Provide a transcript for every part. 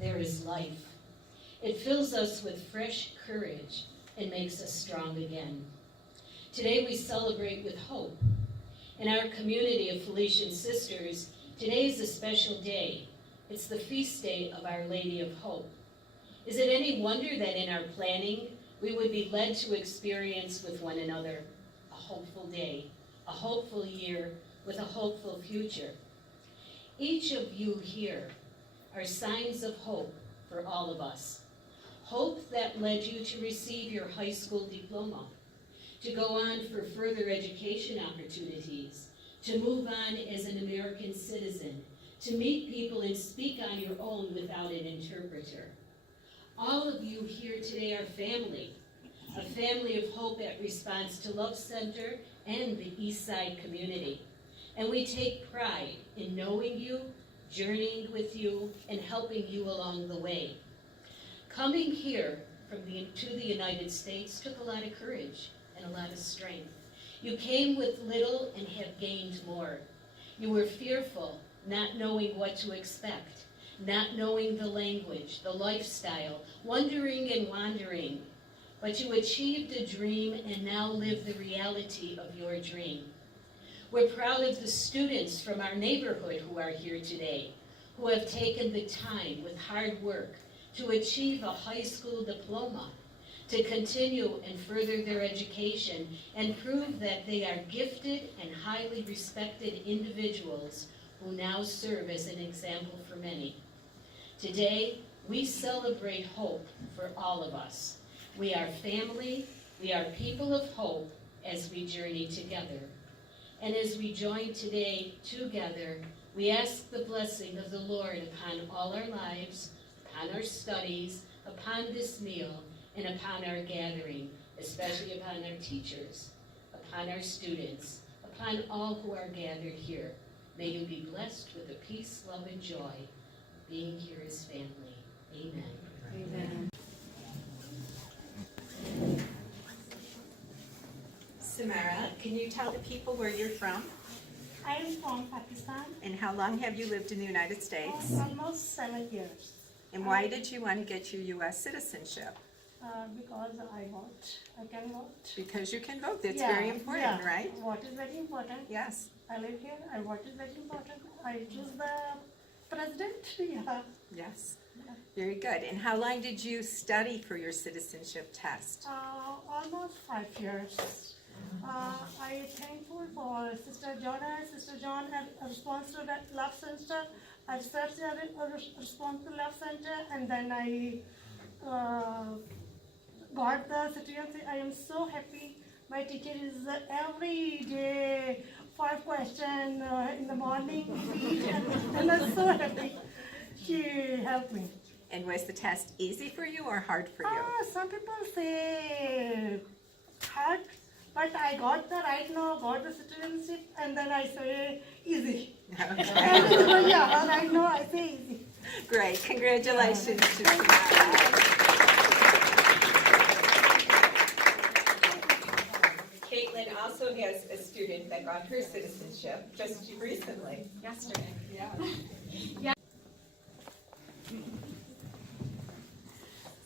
there is life. It fills us with fresh courage and makes us strong again. Today we celebrate with hope. In our community of Felician Sisters, today is a special day. It's the feast day of Our Lady of Hope. Is it any wonder that in our planning, we would be led to experience with one another a hopeful day, a hopeful year with a hopeful future? Each of you here are signs of hope for all of us. Hope that led you to receive your high school diploma, to go on for further education opportunities, to move on as an American citizen, to meet people and speak on your own without an interpreter. All of you here today are family, a family of hope at Response to Love Center and the Eastside community. And we take pride in knowing you, journeying with you, and helping you along the way. Coming here to the United States took a lot of courage and a lot of strength. You came with little and have gained more. You were fearful, not knowing what to expect, not knowing the language, the lifestyle, wondering and wandering. But you achieved a dream and now live the reality of your dream. We're proud of the students from our neighborhood who are here today, who have taken the time with hard work to achieve a high school diploma, to continue and further their education and prove that they are gifted and highly respected individuals who now serve as an example for many. Today, we celebrate hope for all of us. We are family, we are people of hope as we journey together. And as we join today together, we ask the blessing of the Lord upon all our lives, upon our studies, upon this meal, and upon our gathering, especially upon our teachers, upon our students, upon all who are gathered here. May you be blessed with the peace, love, and joy, being here as family. Amen. Amen. Samara, can you tell the people where you're from? I am from Pakistan. And how long have you lived in the United States? Almost 7 years. And why did you want to get your U.S. citizenship? Because I vote. I can vote. Because you can vote. That's very important, right? Vote is very important. Yes. I live here. I vote is very important. I choose the president. Yeah. Yes. Very good. And how long did you study for your citizenship test? Almost 5 years. I thankful for Sister Joanna. Sister John had a response to that Love Center. I searched a response to Love Center, and then I got the citizenship. I am so happy. My teacher is every day 5 questions in the morning, and I'm so happy. She helped me. And was the test easy for you or hard for you? Some people say hard, but I got the right now, got the citizenship, and then I say easy. Okay. Yeah, right now I say easy. Great. Congratulations to Samara. Caitlin also has a student that got her citizenship just recently. Yesterday. Yeah.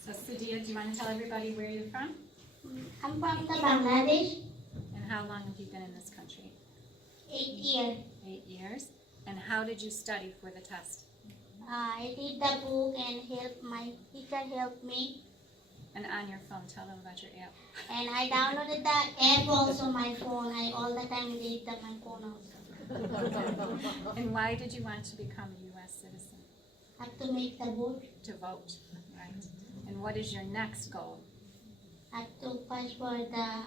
So Sadia, do you want to tell everybody where you're from? I'm from Bangladesh. And how long have you been in this country? 8 years. 8 years. And how did you study for the test? I read the book and my teacher helped me. And on your phone, tell them about your app. And I downloaded the app also on my phone. I all the time read my phone also. And why did you want to become a U.S. citizen? Have to make the vote. To vote, right? And what is your next goal? Have to pass for the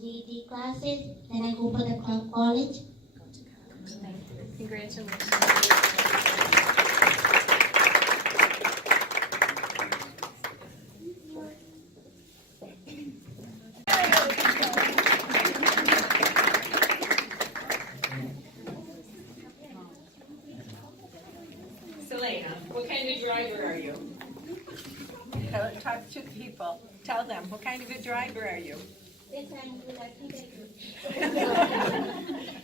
GED classes. Then I go for the college. Go to college. Thank you. Congratulations. Selena, what kind of driver are you? Talk to the people. Tell them, what kind of a driver are you? Yes, I'm good. I think I do.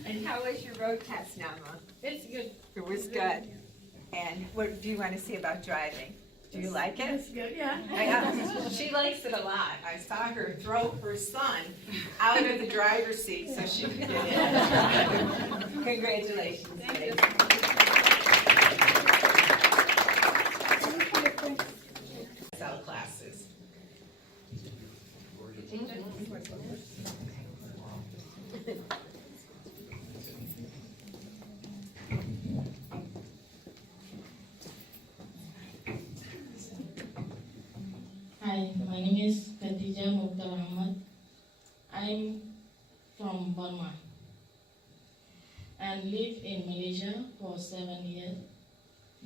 And how was your road test, Nama? It's good. It was good. And what do you want to say about driving? Do you like it? It's good, yeah. She likes it a lot. I saw her throw her son out of the driver's seat so she could get in. Congratulations. Thank you. Cell classes. Hi, my name is Khatija Mukhtar Ahmad. I'm from Burma and lived in Malaysia for 7 years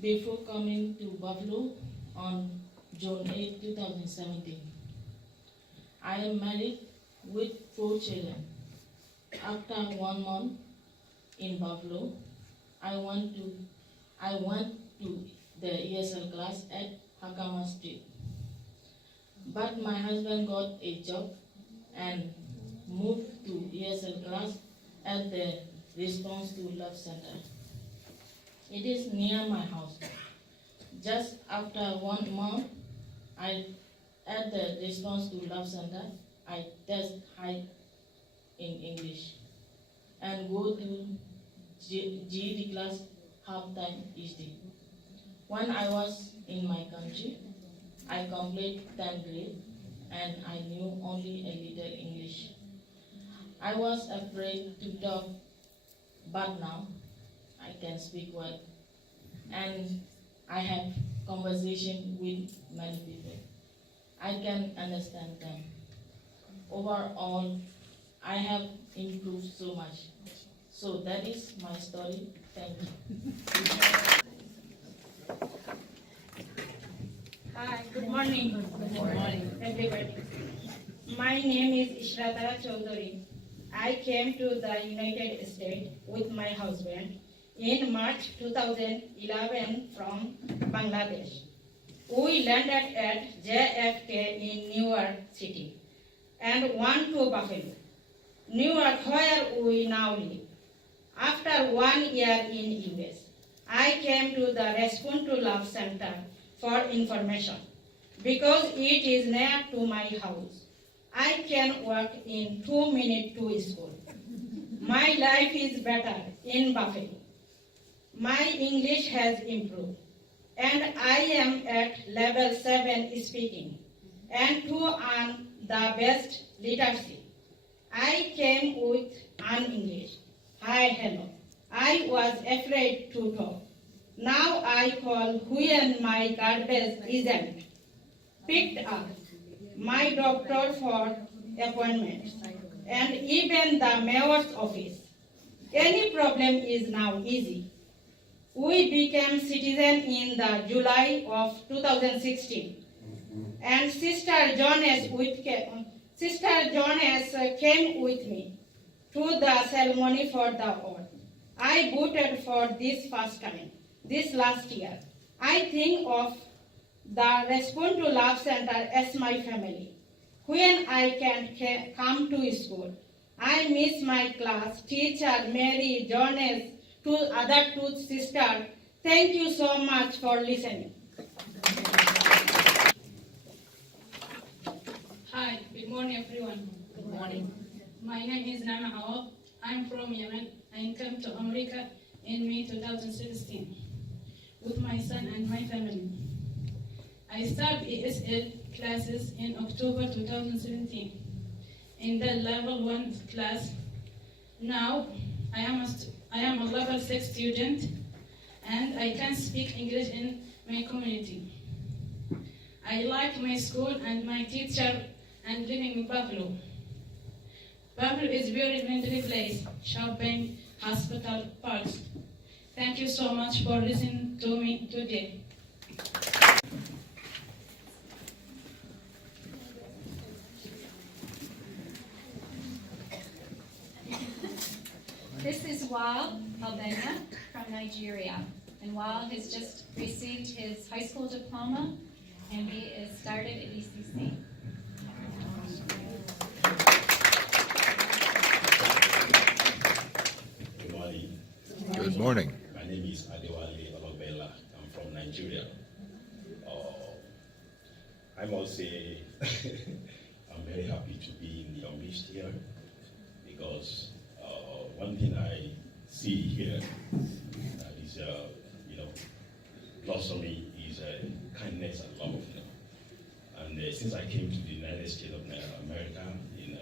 before coming to Buffalo on June 8, 2017. I am married with 4 children. After 1 month in Buffalo, I went to the ESL class at Hakama Street. But my husband got a job and moved to ESL class at the Response to Love Center. It is near my house. Just after 1 month, at the Response to Love Center, I test high in English and go to GED class half time each day. When I was in my country, I completed 10th grade and I knew only a little English. I was afraid to talk, but now I can speak well and I have conversation with many people. I can understand them. Overall, I have improved so much. So that is my story. Thank you. Hi, good morning. Good morning, everybody. My name is Ishrata Chaudhary. I came to the United States with my husband in March 2011 from Bangladesh. We landed at JFK in Newark City and went to Buffalo, Newark, where we now live. After 1 year in US, I came to the Respond to Love Center for information because it is near to my house. I can walk in 2 minutes to school. My life is better in Buffalo. My English has improved and I am at level 7 speaking and to earn the best literacy. I came with an English. Hi, hello. I was afraid to talk. Now I call when my garbage isn't picked up, my doctor for appointments, and even the mayor's office. Any problem is now easy. We became citizen in the July of 2016, and Sister Jones came with me to the ceremony for the oath. I voted for this first time, this last year. I think of the Respond to Love Center as my family. When I can't come to school, I miss my class, teacher, Mary, Jones, to other 2 sisters. Thank you so much for listening. Hi, good morning everyone. Good morning. My name is Nama Hawa. I'm from Yemen. I came to America in May 2016 with my son and my family. I started ESL classes in October 2017 in the level 1 class. Now I am a level 6 student and I can speak English in my community. I like my school and my teacher and living in Buffalo. Buffalo is a very friendly place, shopping, hospital, parks. Thank you so much for listening to me today. This is Wal Albania from Nigeria. And Wal has just received his high school diploma and he is started at ECC. Good morning. My name is Adewale Olobela. I'm Nigeria. I must say, I'm very happy to be in your midst here, because one thing I see here that is, blossoming is kindness and love. And since I came to the United States of America in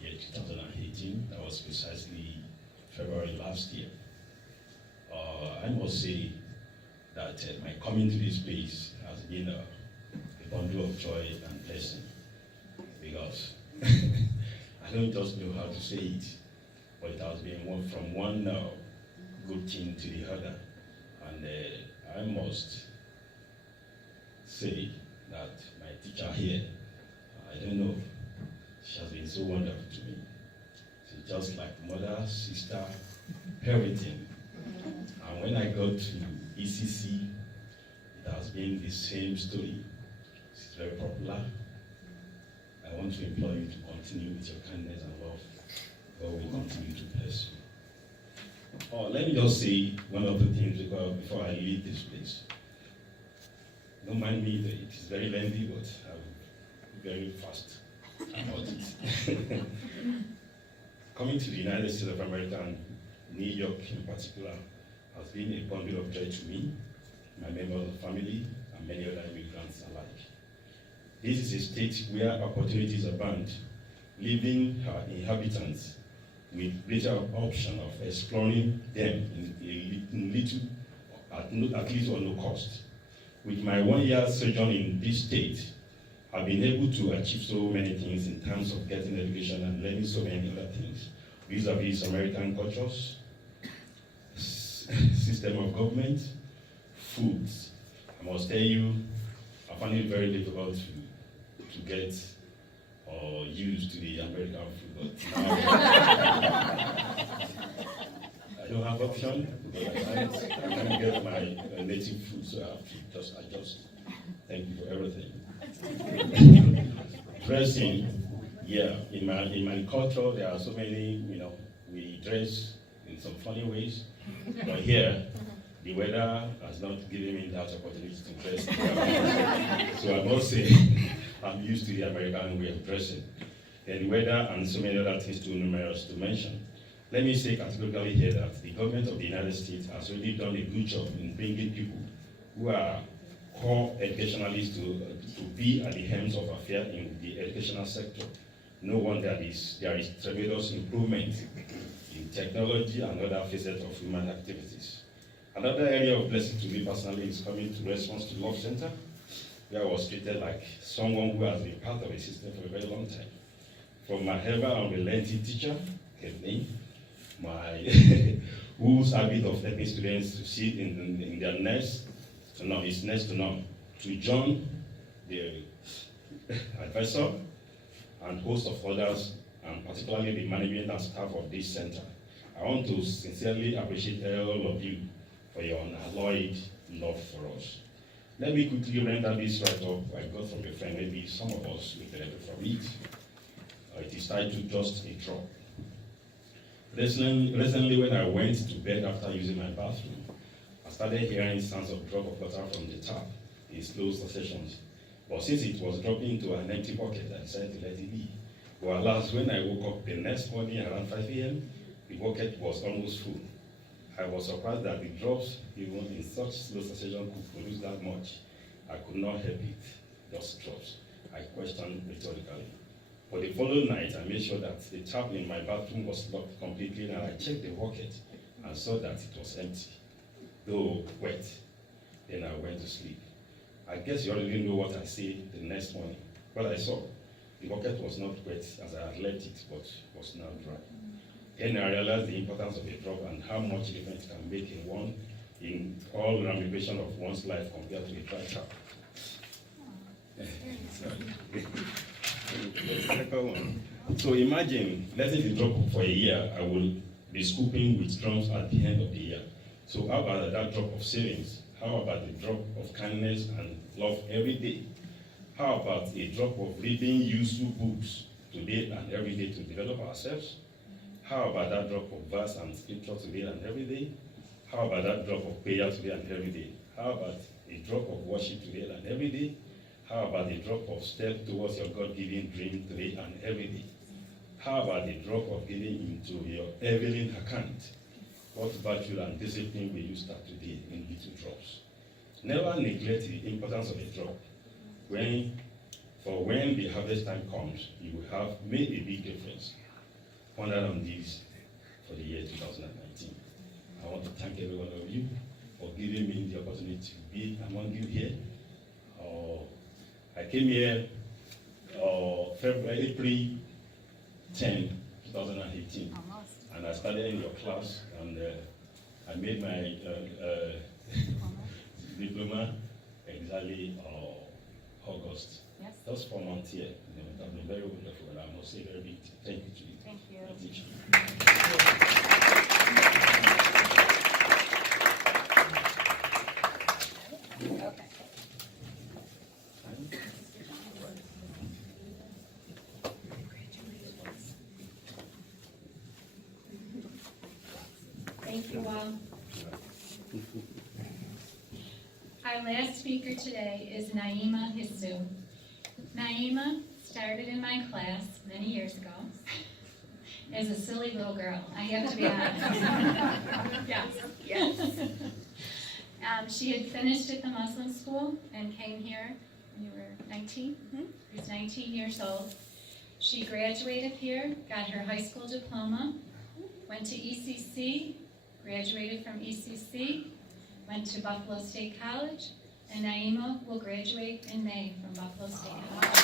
year 2018, that was precisely February last year, I must say that my coming to this place has been a bundle of joy and blessing, because I don't just know how to say it, but it has been from one good thing to the other. And I must say that my teacher here, I don't know, she has been so wonderful to me. She's just like mother, sister, everything. And when I got to ECC, it has been the same story. It's very popular. I want to implore you to continue with your kindness and love. God will continue to bless you. Let me just say one of the things before I leave this place. Don't mind me, it is very lengthy, but I'm very fast about it. Coming to the United States of America and New York in particular has been a bundle of joy to me, my members of the family, and many other immigrants alike. This is a state where opportunities abound, leaving her inhabitants with greater option of exploring them in little, at least or no cost. With my 1 year sojourn in this state, I've been able to achieve so many things in terms of getting education and learning so many other things, vis-a-vis American cultures, system of government, foods. I must tell you, I find it very difficult to get used to the American food, but now I don't have option, but I can't get my native food, so I have to just adjust. Thank you for everything. Dressing, yeah, in my culture there are so many, we dress in some funny ways, but here the weather has not given me that opportunity to dress. So I must say I'm used to the American way of dressing. And weather and so many other things too numerous to mention. Let me say categorically here that the government of the United States has really done a good job in bringing people who are core educationalists to be at the helms of affairs in the educational sector. No wonder there is tremendous improvement in technology and other facets of human activities. Another area of blessing to me personally is coming to Response to Love Center, where I was treated like someone who has been part of a system for a very long time. From my ever unrelenting teacher, Kevin, whose habit of helping students to sit in their nest, is next to none, to John, the advisor, and host of others, and particularly the management and staff of this center. I want to sincerely appreciate all of you for your unalloyed love for us. Let me quickly render this write-up I got from a friend. Maybe some of us will benefit from it. It is titled Just a Drop. Recently, when I went to bed after using my bathroom, I started hearing sounds of drop of water from the tap in slow successions. But since it was dropping into an empty bucket, I decided to let it be. But alas, when I woke up the next morning around 5 a.m., the bucket was almost full. I was surprised that the drops, even in such slow succession, could produce that much. I could not help it, just drops. I questioned rhetorically. For the following night, I made sure that the tap in my bathroom was locked completely, and I checked the bucket and saw that it was empty, though wet. Then I went to sleep. I guess you already know what I said the next morning. What I saw, the bucket was not wet as I had left it, but was now dry. Then I realized the importance of a drop and how much difference it can make in all ramifications of one's life compared to a dry tap. So imagine, let's say the drop for a year, I will be scooping with drums at the end of the year. So how about that drop of savings? How about the drop of kindness and love every day? How about a drop of reading useful books today and every day to develop ourselves? How about that drop of verse and scripture today and every day? How about that drop of prayer today and every day? How about a drop of worship today and every day? How about a drop of step towards your God-given dream today and every day? How about a drop of giving into your Evelyn account? What virtue and discipline will you start today in little drops? Never neglect the importance of a drop. When the harvest time comes, you will have made a big difference. Ponder on these for the year 2019. I want to thank every one of you for giving me the opportunity to be among you here. I came here April 10, 2018, and I studied in your class, and I made my diploma exactly August. Yes. Just 4 months here. It has been very wonderful, and I must say very big thank you to you. Thank you. My teacher. Okay. Thank you all. Our last speaker today is Naima Hissu. Naima started in my class many years ago as a silly little girl, I have to be honest. Yes. She had finished at the Muslim school and came here when you were 19. She was 19 years old. She graduated here, got her high school diploma, went to ECC, graduated from ECC, went to Buffalo State College, and Naima will graduate in May from Buffalo State College.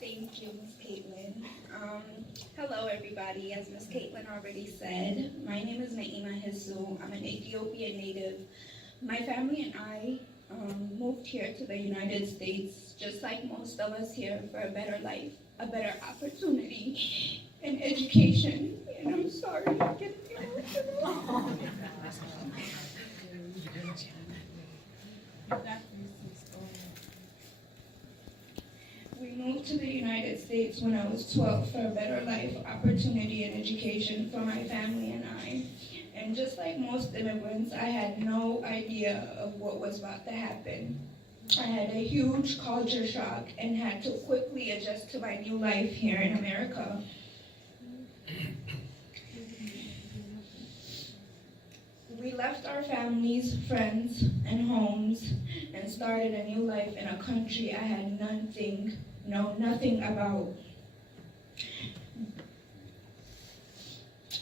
Thank you, Ms. Caitlin. Hello, everybody. As Ms. Caitlin already said, my name is Naima Hissu. I'm an Ethiopian native. My family and I moved here to the United States, just like most of us here, for a better life, a better opportunity, and education. And I'm sorry to get emotional. We moved to the United States when I was 12 for a better life, opportunity, and education for my family and I. And just like most immigrants, I had no idea of what was about to happen. I had a huge culture shock and had to quickly adjust to my new life here in America. We left our families, friends, and homes and started a new life in a country I had nothing about.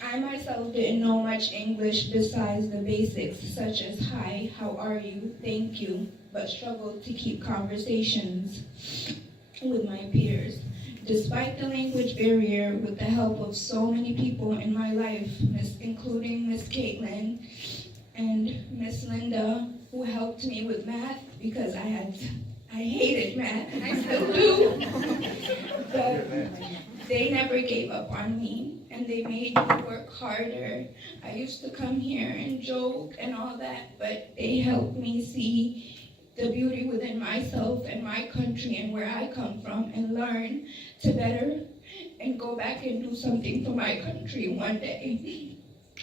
I myself didn't know much English besides the basics such as hi, how are you, thank you, but struggled to keep conversations with my peers. Despite the language barrier, with the help of so many people in my life, including Miss Caitlin and Miss Linda, who helped me with math because I hated math, and I still do. But they never gave up on me, and they made me work harder. I used to come here and joke and all that, but they helped me see the beauty within myself and my country and where I come from, and learn to better and go back and do something for my country one day.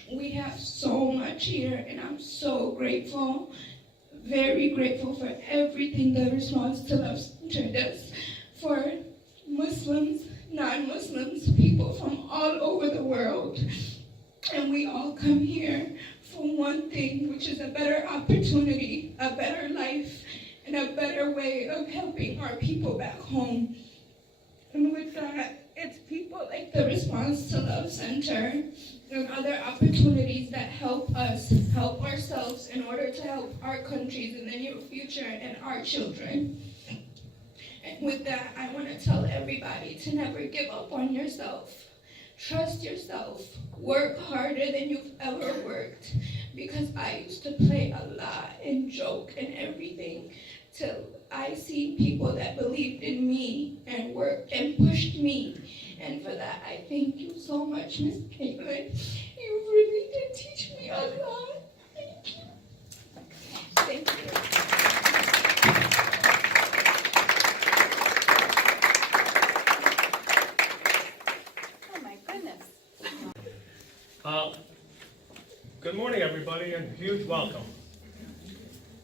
We have so much here, and I'm so grateful, very grateful for everything the Response to Love Center does for Muslims, non-Muslims, people from all over the world. And we all come here for one thing, which is a better opportunity, a better life, and a better way of helping our people back home. And with that, it's people like the Response to Love Center and other opportunities that help us help ourselves in order to help our countries in the near future and our children. And with that, I want to tell everybody to never give up on yourself. Trust yourself. Work harder than you've ever worked. Because I used to play a lot and joke and everything till I see people that believed in me and worked and pushed me. And for that, I thank you so much, Miss Caitlin. You really did teach me a lot. Thank you. Thank you. everybody, and huge welcome.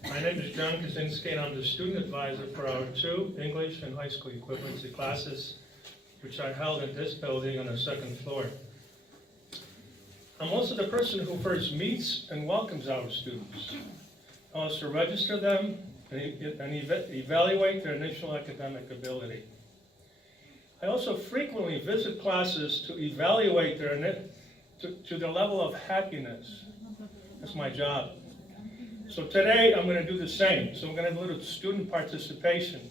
My name is John Kaczynski, and I'm the student advisor for our 2 English and high school equivalency classes, which are held in this building on the 2nd floor. I'm also the person who first meets and welcomes our students. I also register them and evaluate their initial academic ability. I also frequently visit classes to evaluate to the level of happiness. That's my job. So today I'm going to do the same. So I'm going to have a little student participation.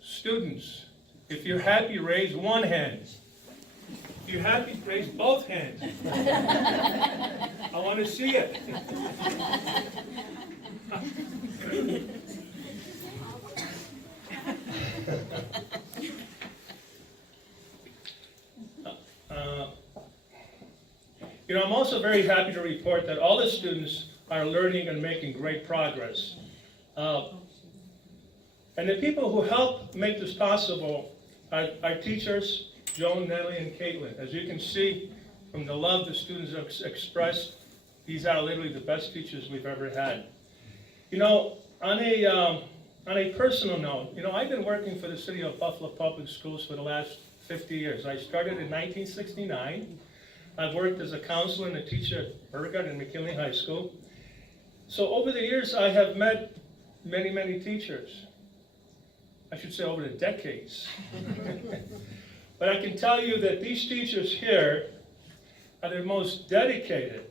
Students, if you're happy, raise one hand. If you're happy, raise both hands. I want to see it. I'm also very happy to report that all the students are learning and making great progress. And the people who help make this possible are our teachers, Joan, Natalie, and Caitlin. As you can see from the love the students have expressed, these are literally the best teachers we've ever had. On a personal note, I've been working for the City of Buffalo Public Schools for the last 50 years. I started in 1969. I've worked as a counselor and a teacher at Beauregard and McKinley High School. So over the years, I have met many, many teachers. I should say over the decades. But I can tell you that these teachers here are the most dedicated,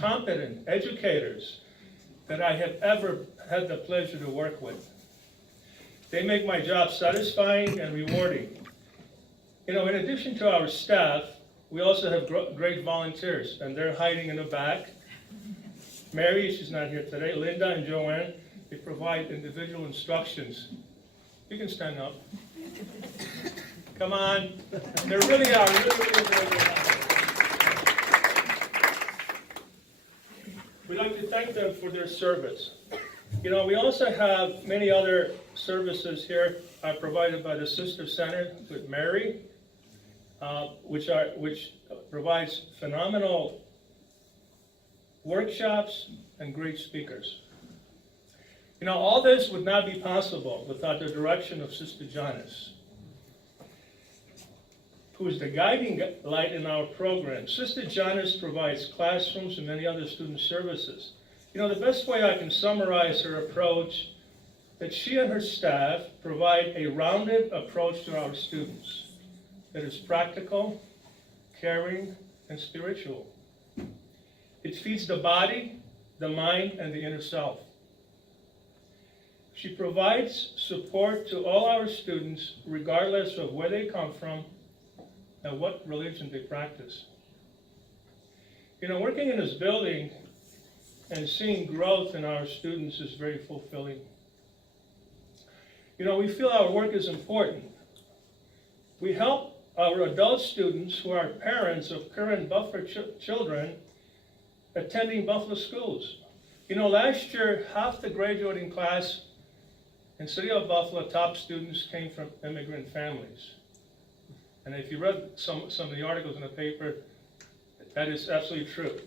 competent educators that I have ever had the pleasure to work with. They make my job satisfying and rewarding. In addition to our staff, we also have great volunteers, and they're hiding in the back. Mary, she's not here today. Linda and Joanne, they provide individual instructions. You can stand up. Come on. They really are really good. We'd like to thank them for their service. We also have many other services here provided by the Sister Center with Mary, which provides phenomenal workshops and great speakers. All this would not be possible without the direction of Sister Janice, who is the guiding light in our program. Sister Janice provides classrooms and many other student services. The best way I can summarize her approach, that she and her staff provide a rounded approach to our students that is practical, caring, and spiritual. It feeds the body, the mind, and the inner self. She provides support to all our students, regardless of where they come from and what religion they practice. Working in this building and seeing growth in our students is very fulfilling. We feel our work is important. We help our adult students who are parents of current Buffalo children attending Buffalo schools. Last year, half the graduating class in City of Buffalo top students came from immigrant families. And if you read some of the articles in the paper, that is absolutely true.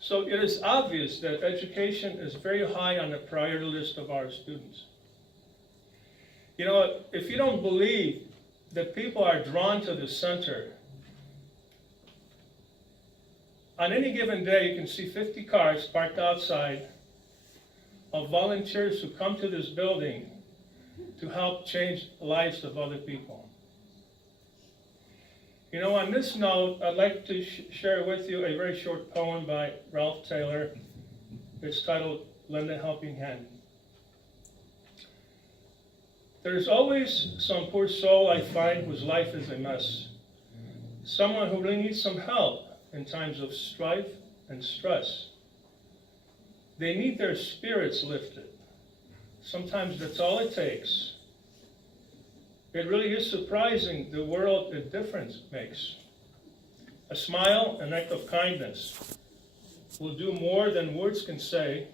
So it is obvious that education is very high on the priority list of our students. If you don't believe that people are drawn to the center, on any given day you can see 50 cars parked outside of volunteers who come to this building to help change the lives of other people. On this note, I'd like to share with you a very short poem by Ralph Taylor. It's titled, Lend a Helping Hand. There's always some poor soul I find whose life is a mess. Someone who really needs some help in times of strife and stress. They need their spirits lifted. Sometimes that's all it takes. It really is surprising the world a difference makes. A smile, an act of kindness will do more than words can say.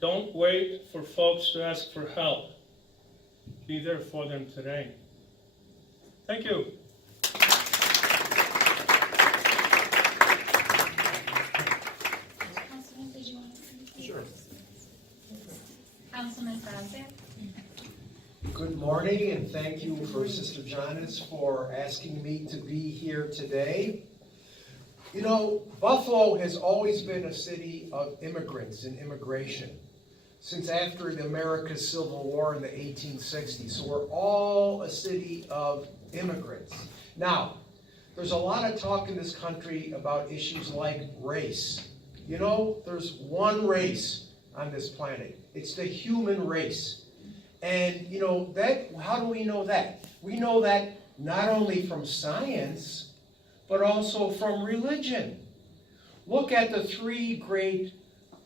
Don't wait for folks to ask for help. Be there for them today. Thank you. Councilman Sosnick? Good morning, and thank you for Sister Jonas for asking me to be here today. You know, Buffalo has always been a city of immigrants and immigration since after the America's Civil War in the 1860s. So we're all a city of immigrants. Now, there's a lot of talk in this country about issues like race. You know, there's one race on this planet. It's the human race. And, you know, that, how do we know that? We know that not only from science, but also from religion. Look at the three great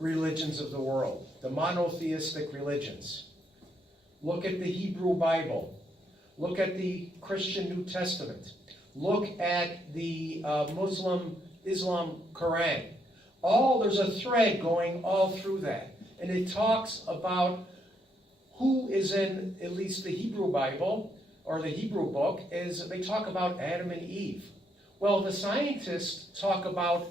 religions of the world, the monotheistic religions. Look at the Hebrew Bible. Look at the Christian New Testament. Look at the Islam Quran. There's a thread going all through that. And it talks about who is in at least the Hebrew Bible, or the Hebrew book, is they talk about Adam and Eve. Well, the scientists talk about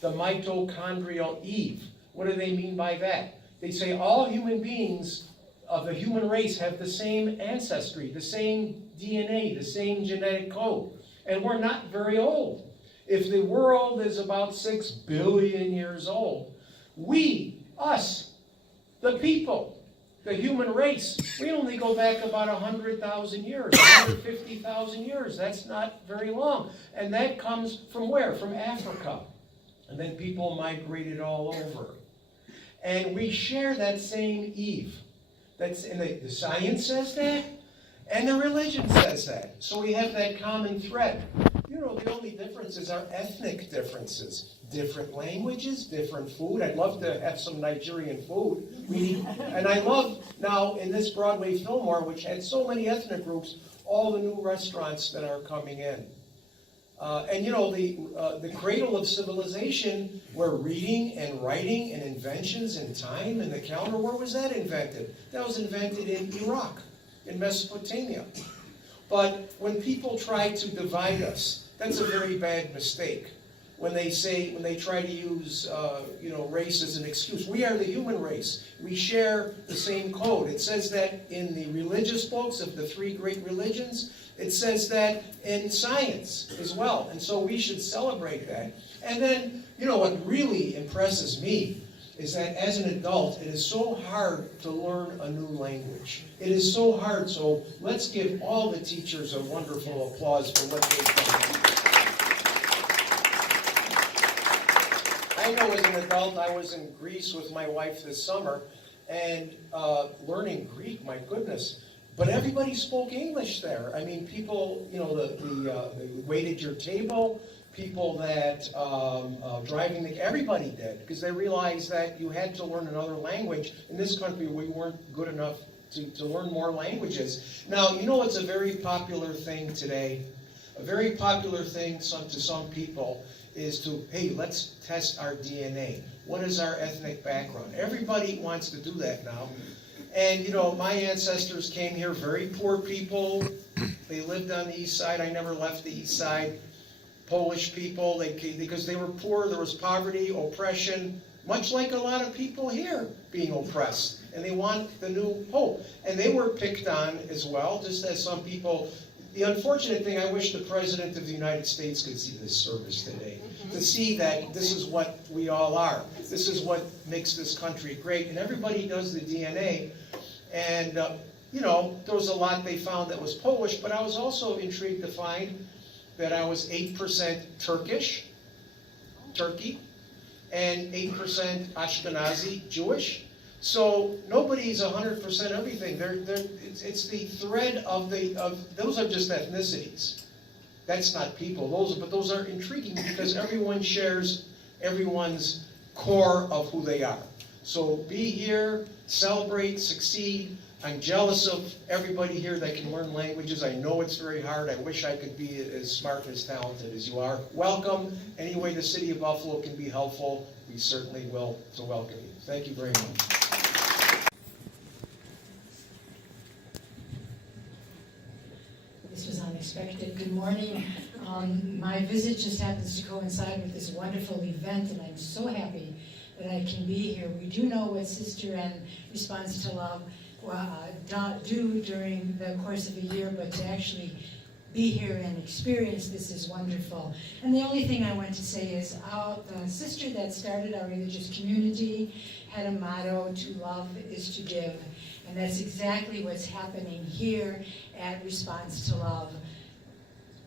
the mitochondrial Eve. What do they mean by that? They say all human beings of the human race have the same ancestry, the same DNA, the same genetic code. And we're not very old. If the world is about 6 billion years old, us, the people, the human race, we only go back about 100,000 years, 150,000 years. That's not very long. And that comes from where? From Africa. And then people migrated all over. And we share that same Eve. That's in the science says that, and the religion says that. So we have that common thread. You know, the only differences are ethnic differences. Different languages, different food. I'd love to have some Nigerian food. And I love now in this Broadway Fillmore, which had so many ethnic groups, all the new restaurants that are coming in. And you know, the cradle of civilization, where reading and writing and inventions and time and the calendar, where was that invented? That was invented in Iraq, in Mesopotamia. But when people try to divide us, that's a very bad mistake. When they try to use, race as an excuse. We are the human race. We share the same code. It says that in the religious books of the three great religions. It says that in science as well. And so we should celebrate that. And then, you know, what really impresses me is that as an adult, it is so hard to learn a new language. It is so hard. So let's give all the teachers a wonderful applause for what they've done. I know as an adult, I was in Greece with my wife this summer, and learning Greek, my goodness. But everybody spoke English there. I mean, people, you know, they waited your table, people that driving, everybody did, because they realized that you had to learn another language. In this country, we weren't good enough to learn more languages. Now, you know what's a very popular thing today? A very popular thing to some people is to, hey, let's test our DNA. What is our ethnic background? Everybody wants to do that now. And, you know, my ancestors came here, very poor people. They lived on the east side. I never left the east side. Polish people, they came because they were poor. There was poverty, oppression, much like a lot of people here being oppressed. And they want the new hope. And they were picked on as well, just as some people. The unfortunate thing, I wish the President of the United States could see this service today, to see that this is what we all are. This is what makes this country great. And everybody does the DNA. And, you know, there was a lot they found that was Polish, but I was also intrigued to find that I was 8% Turkey, and 8% Ashkenazi, Jewish. So nobody's 100% everything. It's the thread of those are just ethnicities. That's not people. Those are intriguing because everyone shares everyone's core of who they are. So be here, celebrate, succeed. I'm jealous of everybody here that can learn languages. I know it's very hard. I wish I could be as smart and as talented as you are. Welcome. Any way the city of Buffalo can be helpful, we certainly will to welcome you. Thank you very much. This was unexpected. Good morning. My visit just happens to coincide with this wonderful event, and I'm so happy that I can be here. We do know what Sister and Response to Love do during the course of a year, but to actually be here and experience this is wonderful. And the only thing I want to say is the sister that started our religious community had a motto, to love is to give. And that's exactly what's happening here at Response to Love.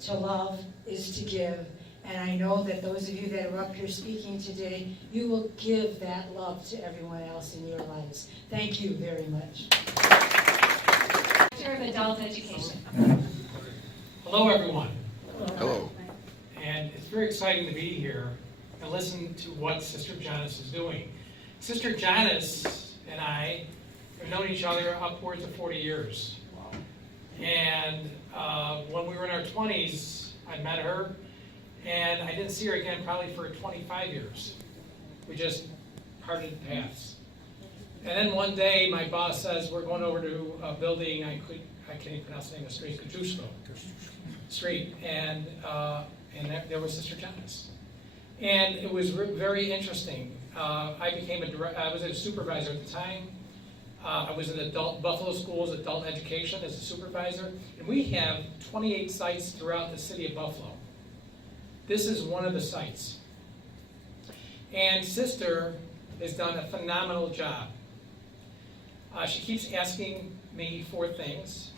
To love is to give. And I know that those of you that are up here speaking today, you will give that love to everyone else in your lives. Thank you very much. Director of Adult Education. Hello, everyone. Hello. And it's very exciting to be here and listen to what Sister Janice is doing. Sister Janice and I have known each other upwards of 40 years. And when we were in our 20s, I met her, and I didn't see her again probably for 25 years. We just parted paths. And then one day, my boss says, we're going over to a building, I can't even pronounce the name of the street, Kosciuszko Street, and there was Sister Janice. And it was very interesting. I was a supervisor at the time. I was in Buffalo Schools adult education as a supervisor, and we have 28 sites throughout the city of Buffalo. This is one of the sites. And Sister has done a phenomenal job. She keeps asking me for things,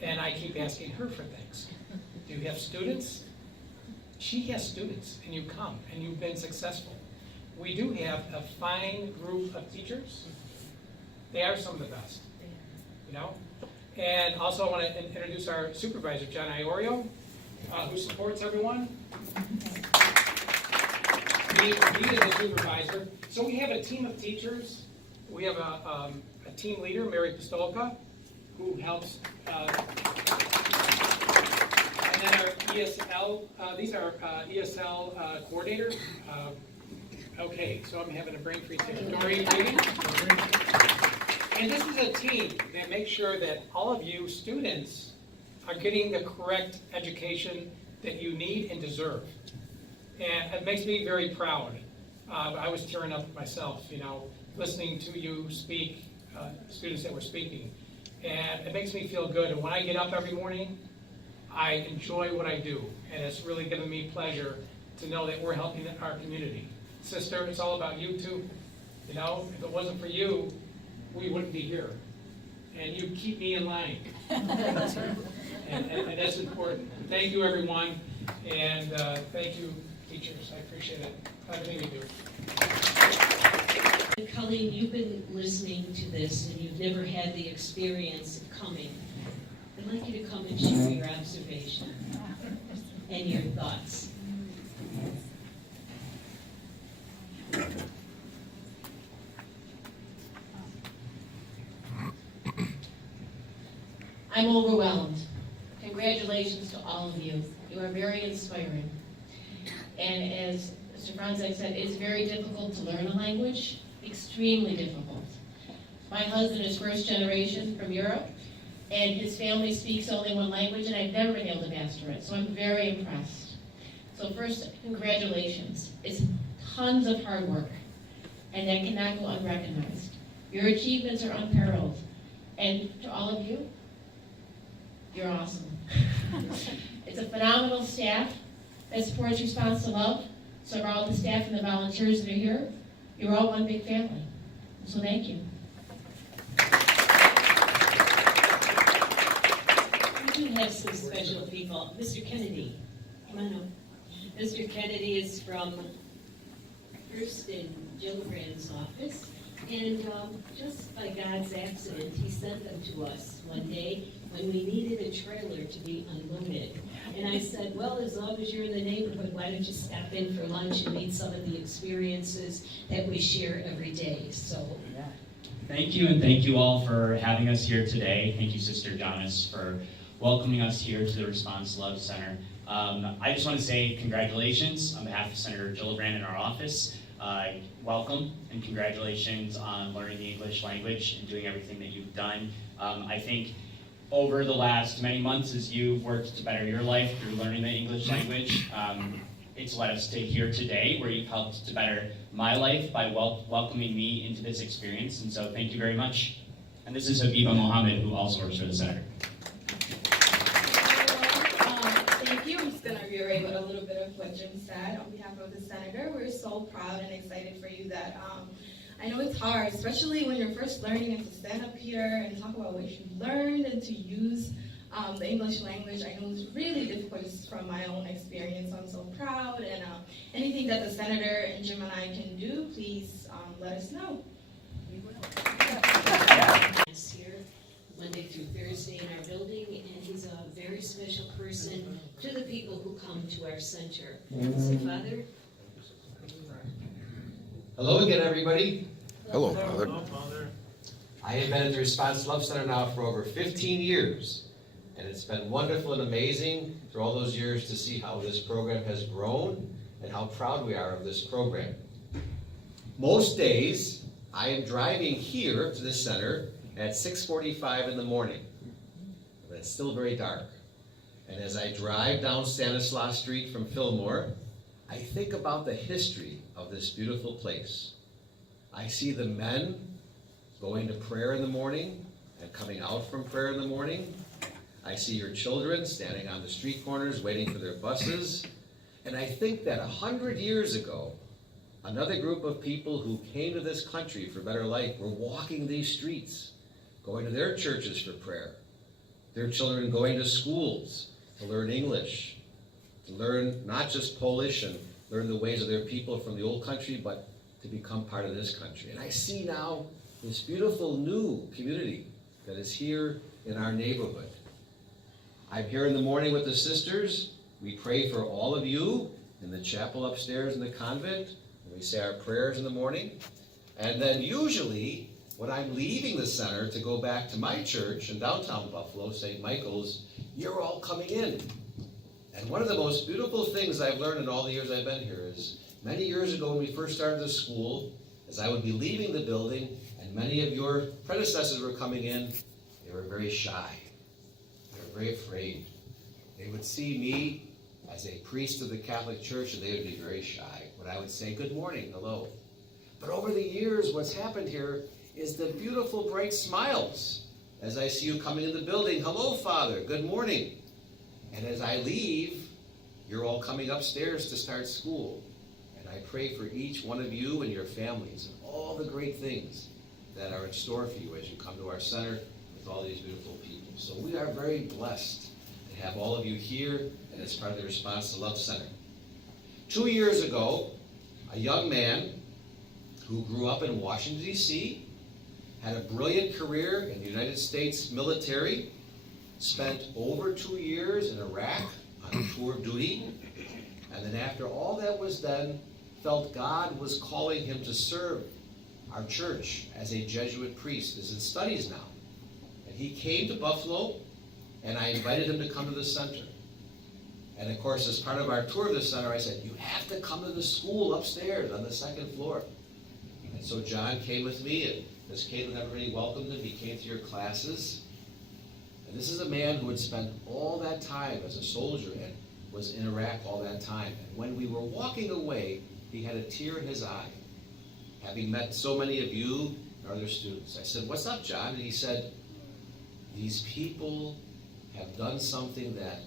and I keep asking her for things. Do you have students? She has students, and you come, and you've been successful. We do have a fine group of teachers. They are some of the best, you know? And also I want to introduce our supervisor, John Iorio, who supports everyone. He is a supervisor. So we have a team of teachers. We have a team leader, Mary Pistolka, who helps. And then our ESL, these are ESL coordinators. Okay, so I'm having a brain freeze here. Dory, reading? And this is a team that makes sure that all of you students are getting the correct education that you need and deserve. And it makes me very proud. I was tearing up myself, you know, listening to you speak, students that were speaking. And it makes me feel good. And when I get up every morning, I enjoy what I do. And it's really given me pleasure to know that we're helping our community. Sister, it's all about you too. You know, if it wasn't for you, we wouldn't be here. And you keep me in line. and that's important. Thank you, everyone. And thank you, teachers. I appreciate it. Everything you do. Colleen, you've been listening to this and you've never had the experience of coming. I'd like you to come and share your observation and your thoughts. I'm overwhelmed. Congratulations to all of you. You are very inspiring. And as Mr. Franzek said, it's very difficult to learn a language, extremely difficult. My husband is first generation from Europe, and his family speaks only one language, and I've never been able to master it, so I'm very impressed. So first, congratulations. It's tons of hard work, and that cannot go unrecognized. Your achievements are unparalleled. And to all of you, you're awesome. It's a phenomenal staff that supports Response to Love. So are all the staff and the volunteers that are here. You're all one big family. So thank you. We do have some special people. Mr. Kennedy, come on up. Mr. Kennedy is from First in Gillibrand's office. And just by God's accident, he sent them to us one day when we needed a trailer to be unloaded. And I said, well, as long as you're in the neighborhood, why don't you stop in for lunch and meet some of the experiences that we share every day. So, Thank you, and thank you all for having us here today. Thank you, Sister Janice, for welcoming us here to the Response to Love Center. I just want to say congratulations on behalf of Senator Gillibrand in our office. Welcome and congratulations on learning the English language and doing everything that you've done. I think over the last many months as you've worked to better your life through learning the English language, it's led us to here today, where you've helped to better my life by welcoming me into this experience. And so thank you very much. And this is Habiba Mohammed, who also works for the center. Thank you. I'm just going to reiterate a little bit of what Jim said on behalf of the senator. We're so proud and excited for you that I know it's hard, especially when you're first learning and to stand up here and talk about what you learned and to use the English language. I know it's really difficult just from my own experience. I'm so proud, and anything that the senator and Jim and I can do, please let us know. We will. Is here Monday through Thursday in our building, and he's a very special person to the people who come to our center. So, Father. Hello again, everybody. Hello, Father. Hello, Father. I have been at the Response Love Center now for over 15 years, and it's been wonderful and amazing through all those years to see how this program has grown and how proud we are of this program. Most days, I am driving here to the center at 6:45 in the morning, but it's still very dark. And as I drive down Stanislaus Street from Fillmore, I think about the history of this beautiful place. I see the men going to prayer in the morning and coming out from prayer in the morning. I see your children standing on the street corners waiting for their buses. And I think that 100 years ago, another group of people who came to this country for better life were walking these streets, going to their churches for prayer. Their children going to schools to learn English, to learn not just Polish and learn the ways of their people from the old country, but to become part of this country. And I see now this beautiful new community that is here in our neighborhood. I'm here in the morning with the sisters. We pray for all of you in the chapel upstairs in the convent. We say our prayers in the morning. And then usually, when I'm leaving the center to go back to my church in downtown Buffalo, St. Michael's, you're all coming in. And one of the most beautiful things I've learned in all the years I've been here is many years ago when we first started the school, as I would be leaving the building and many of your predecessors were coming in, they were very shy. They were very afraid. They would see me as a priest of the Catholic Church and they would be very shy. When I would say, good morning, hello. But over the years, what's happened here is the beautiful bright smiles. As I see you coming in the building, hello, Father, good morning. And as I leave, you're all coming upstairs to start school. And I pray for each one of you and your families and all the great things that are in store for you as you come to our center with all these beautiful people. So we are very blessed to have all of you here and as part of the Response to Love Center. 2 years ago, a young man who grew up in Washington, D.C., had a brilliant career in the United States military, spent over 2 years in Iraq on tour duty, and then after all that was done, felt God was calling him to serve our church as a Jesuit priest, is in studies now. And he came to Buffalo, and I invited him to come to the center. And of course, as part of our tour of the center, I said, you have to come to the school upstairs on the second floor. And so John came with me, and Ms. Caitlin, everybody welcomed him. He came to your classes. And this is a man who had spent all that time as a soldier and was in Iraq all that time. And when we were walking away, he had a tear in his eye, having met so many of you and other students. I said, what's up, John? And he said, these people have done something that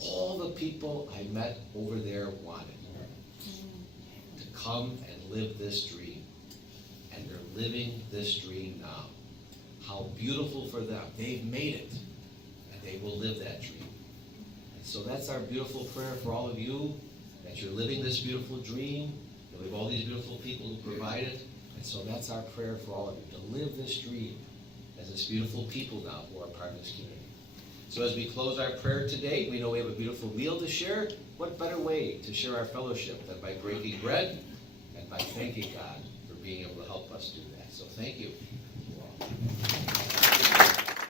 all the people I met over there wanted. To come and live this dream. And they're living this dream now. How beautiful for them. They've made it. And they will live that dream. And so that's our beautiful prayer for all of you, that you're living this beautiful dream. You have all these beautiful people who provide it. And so that's our prayer for all of you, to live this dream as this beautiful people now who are part of this community. So as we close our prayer today, we know we have a beautiful meal to share. What better way to share our fellowship than by breaking bread and by thanking God for being able to help us do that. So thank you.